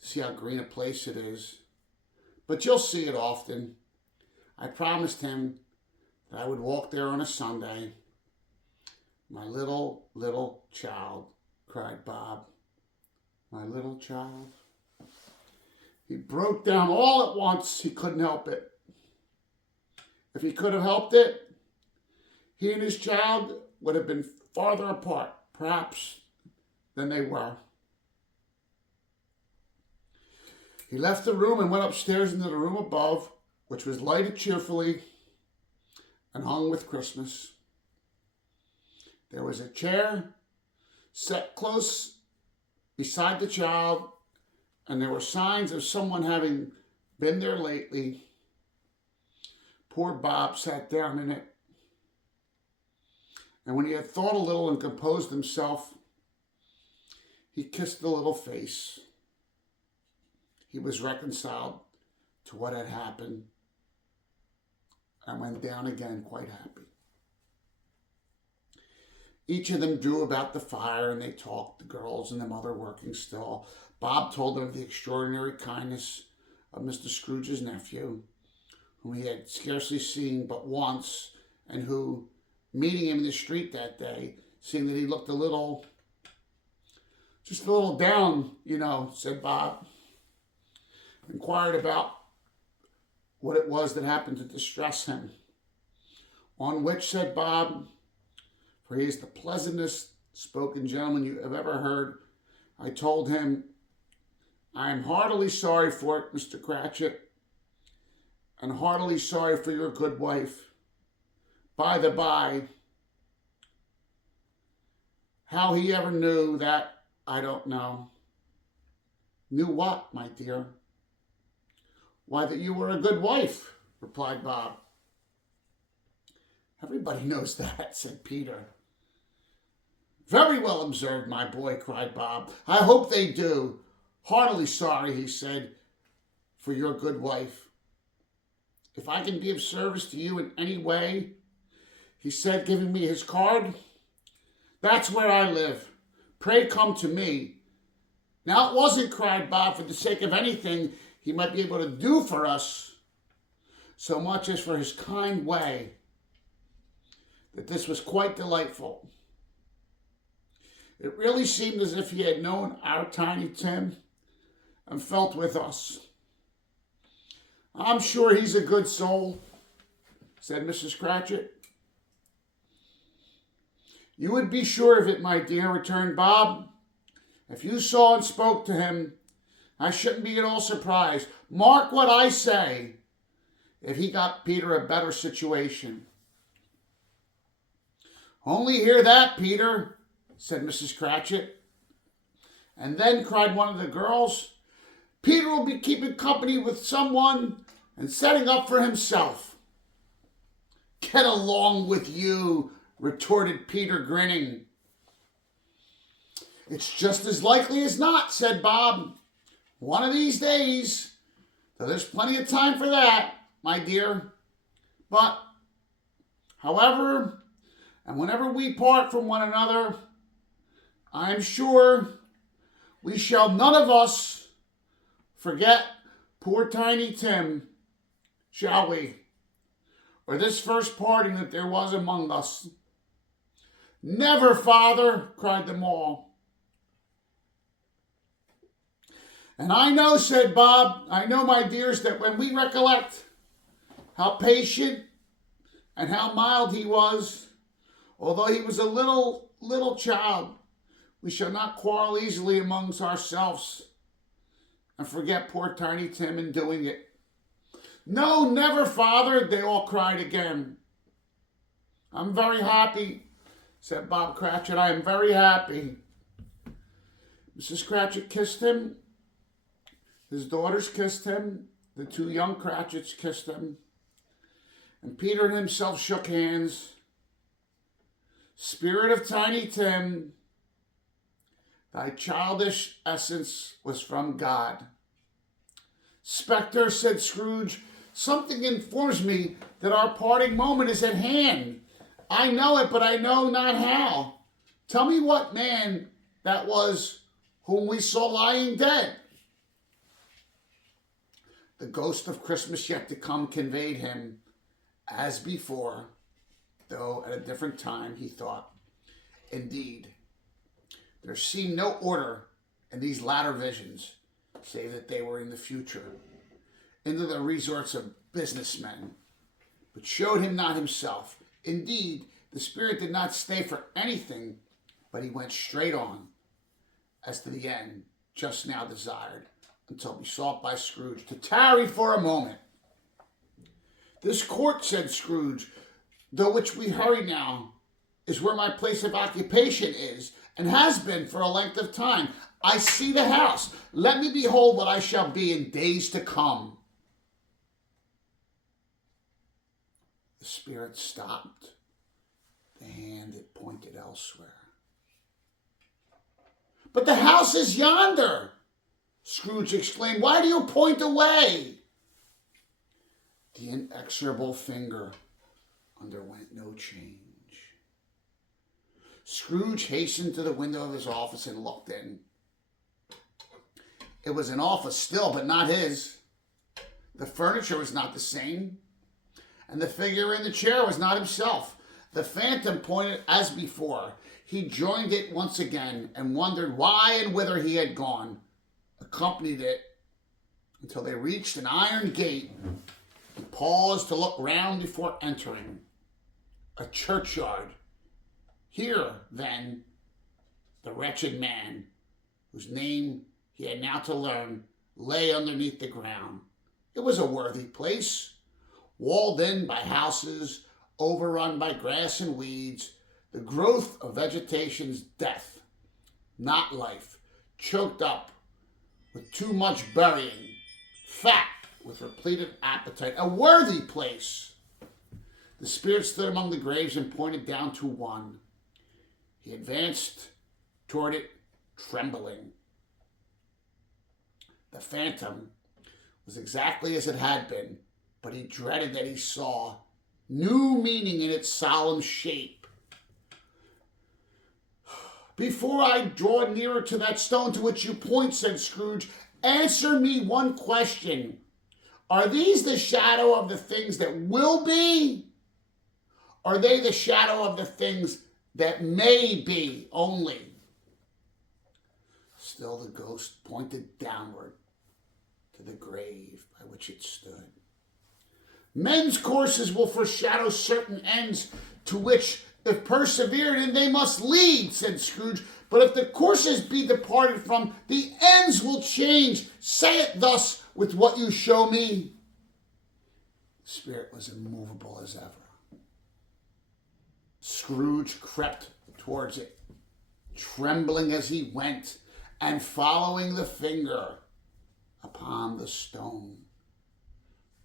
to see how green a place it is. But you'll see it often. I promised him that I would walk there on a Sunday. My little child, cried Bob. My little child. He broke down all at once. He couldn't help it. If he could have helped it, he and his child would have been farther apart, perhaps, than they were. He left the room and went upstairs into the room above, which was lighted cheerfully and hung with Christmas. There was a chair set close beside the child, and there were signs of someone having been there lately. Poor Bob sat down in it. And when he had thought a little and composed himself, he kissed the little face. He was reconciled to what had happened and went down again quite happy. Each of them drew about the fire and they talked, the girls and the mother working still. Bob told them of the extraordinary kindness of Mr. Scrooge's nephew, whom he had scarcely seen but once, and who, meeting him in the street that day, seeing that he looked just a little down, said Bob, inquired about what it was that happened to distress him. On which, said Bob, for he is the pleasantest spoken gentleman you have ever heard, I told him, I am heartily sorry for it, Mr. Cratchit, and heartily sorry for your good wife. By the by, How he ever knew that, I don't know. Knew what, my dear? Why, that you were a good wife, replied Bob. Everybody knows that, said Peter. Very well observed, my boy, cried Bob. I hope they do. Heartily sorry, he said, for your good wife. If I can be of service to you in any way, he said, giving me his card, that's where I live. Pray come to me. Now it wasn't, cried Bob, for the sake of anything he might be able to do for us, so much as for his kind way, that this was quite delightful. It really seemed as if he had known our Tiny Tim and felt with us. I'm sure he's a good soul, said Mrs. Cratchit. You would be sure of it, my dear, returned Bob. If you saw and spoke to him, I shouldn't be at all surprised. Mark what I say, if he got Peter a better situation. Only hear that, Peter, said Mrs. Cratchit. And then, cried one of the girls, Peter will be keeping company with someone and setting up for himself. Get along with you, retorted Peter, grinning. It's just as likely as not, said Bob. One of these days, though there's plenty of time for that, my dear. But, however, and whenever we part from one another, I'm sure we shall none of us forget poor Tiny Tim, shall we? Or this first parting that there was among us. Never, father, cried them all. And I know, said Bob, I know, my dears, that when we recollect how patient and how mild he was, although he was a little child, we shall not quarrel easily amongst ourselves and forget poor Tiny Tim in doing it. No, never, father, they all cried again. I'm very happy, said Bob Cratchit. I am very happy. Mrs. Cratchit kissed him. His daughters kissed him. The two young Cratchits kissed him. And Peter and himself shook hands. Spirit of Tiny Tim, thy childish essence was from God. Spectre, said Scrooge, something informs me that our parting moment is at hand. I know it, but I know not how. Tell me what man that was whom we saw lying dead. The ghost of Christmas yet to come conveyed him, as before, though at a different time, he thought. Indeed, there seemed no order in these latter visions, save that they were in the future, into the resorts of businessmen, but showed him not himself. Indeed, the spirit did not stay for anything, but he went straight on, as to the end just now desired, until besought by Scrooge to tarry for a moment. This court, said Scrooge, though which we hurry now, is where my place of occupation is, and has been for a length of time. I see the house. Let me behold what I shall be in days to come. The spirit stopped. The hand it pointed elsewhere. But the house is yonder, Scrooge exclaimed. Why do you point away? The inexorable finger underwent no change. Scrooge hastened to the window of his office and looked in. It was an office still, but not his. The furniture was not the same, and the figure in the chair was not himself. The phantom pointed as before. He joined it once again and wondered why and whither he had gone, accompanied it until they reached an iron gate and paused to look round before entering. A churchyard. Here, then, the wretched man, whose name he had now to learn, lay underneath the ground. It was a worthy place, walled in by houses, overrun by grass and weeds. The growth of vegetation's death, not life, choked up with too much burying, fat with repleted appetite, a worthy place. The spirit stood among the graves and pointed down to one. He advanced toward it, trembling. The phantom was exactly as it had been, but he dreaded that he saw new meaning in its solemn shape. Before I draw nearer to that stone to which you point, said Scrooge, answer me one question. Are these the shadow of the things that will be? Are they the shadow of the things that may be only? Still the ghost pointed downward to the grave by which it stood. Men's courses will foreshadow certain ends to which, if persevered in, they must lead, said Scrooge. But if the courses be departed from, the ends will change. Say it thus with what you show me. The spirit was immovable as ever. Scrooge crept towards it, trembling as he went, and following the finger upon the stone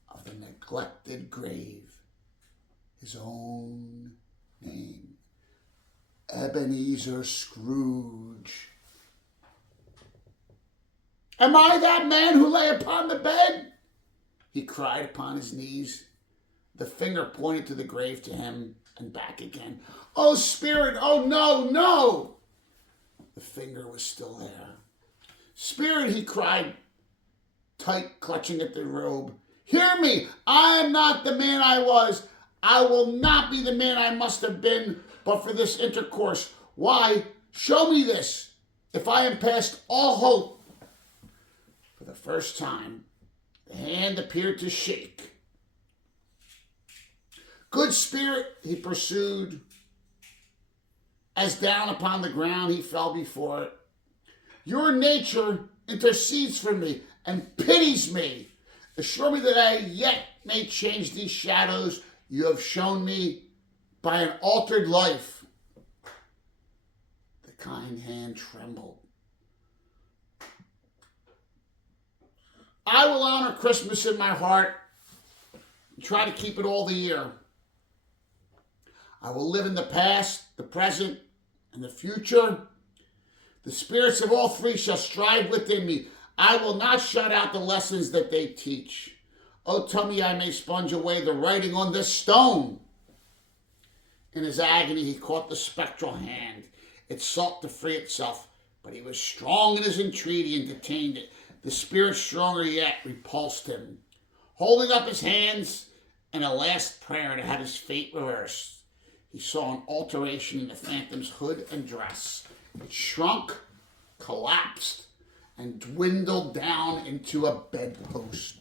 of the neglected grave, his own name, Ebenezer Scrooge. Am I that man who lay upon the bed? He cried upon his knees. The finger pointed to the grave, to him, and back again. Oh, spirit, oh, no, no! The finger was still there. Spirit, he cried, tight clutching at the robe. Hear me, I am not the man I was. I will not be the man I must have been, but for this intercourse. Why, show me this, if I am past all hope. For the first time, the hand appeared to shake. Good spirit, he pursued, as down upon the ground he fell before it. Your nature intercedes for me and pities me. Assure me that I yet may change these shadows you have shown me by an altered life. The kind hand trembled. I will honor Christmas in my heart and try to keep it all the year. I will live in the past, the present, and the future. The spirits of all three shall strive within me. I will not shut out the lessons that they teach. Oh, tell me I may sponge away the writing on this stone. In his agony, he caught the spectral hand. It sought to free itself, but he was strong in his entreaty and detained it. The spirit, stronger yet, repulsed him. Holding up his hands in a last prayer to have his fate reversed, he saw an alteration in the phantom's hood and dress. It shrunk, collapsed, and dwindled down into a bedpost.